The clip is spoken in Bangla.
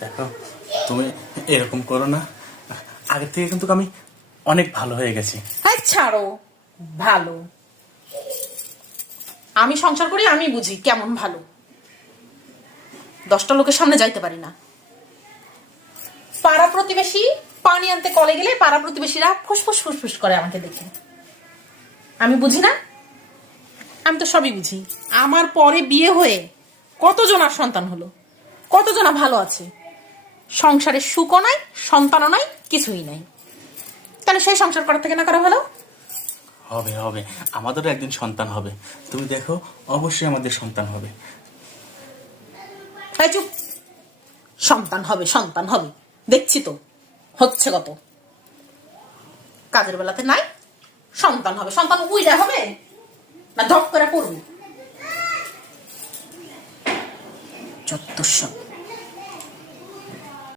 দেখো, তুমি এরকম করো না। আগের থেকে কিন্তু আমি অনেক ভালো হয়ে গেছি। ছাড়ো, ভালো। আমি সংসার করি, আমি বুঝি কেমন ভালো। দশটা লোকের সামনে যাইতে পারি না। পাড়া প্রতিবেশী পানি আনতে কলে গেলে পাড়া প্রতিবেশীরা ফুসফুস ফুসফুস করে আমাকে দেখে। আমি বুঝি না? আমি তো সবই বুঝি। আমার পরে বিয়ে হয়ে কতজনার সন্তান হলো? কতজনা ভালো আছে? সংসারের সুখও নাই সন্তানও নাই কিছুই নাই। তাহলে সেই সংসার করার থেকে না করা ভালো? হবে হবে। আমাদেরও একদিন সন্তান হবে। তুমি দেখো অবশ্যই আমাদের সন্তান হবে। চুপ। সন্তান হবে সন্তান হবে। দেখছি তো হচ্ছে কত। কাজের বেলাতে নাই সন্তান হবে। সন্তান উইরা হবে? না ধপ করে পড়বে? সব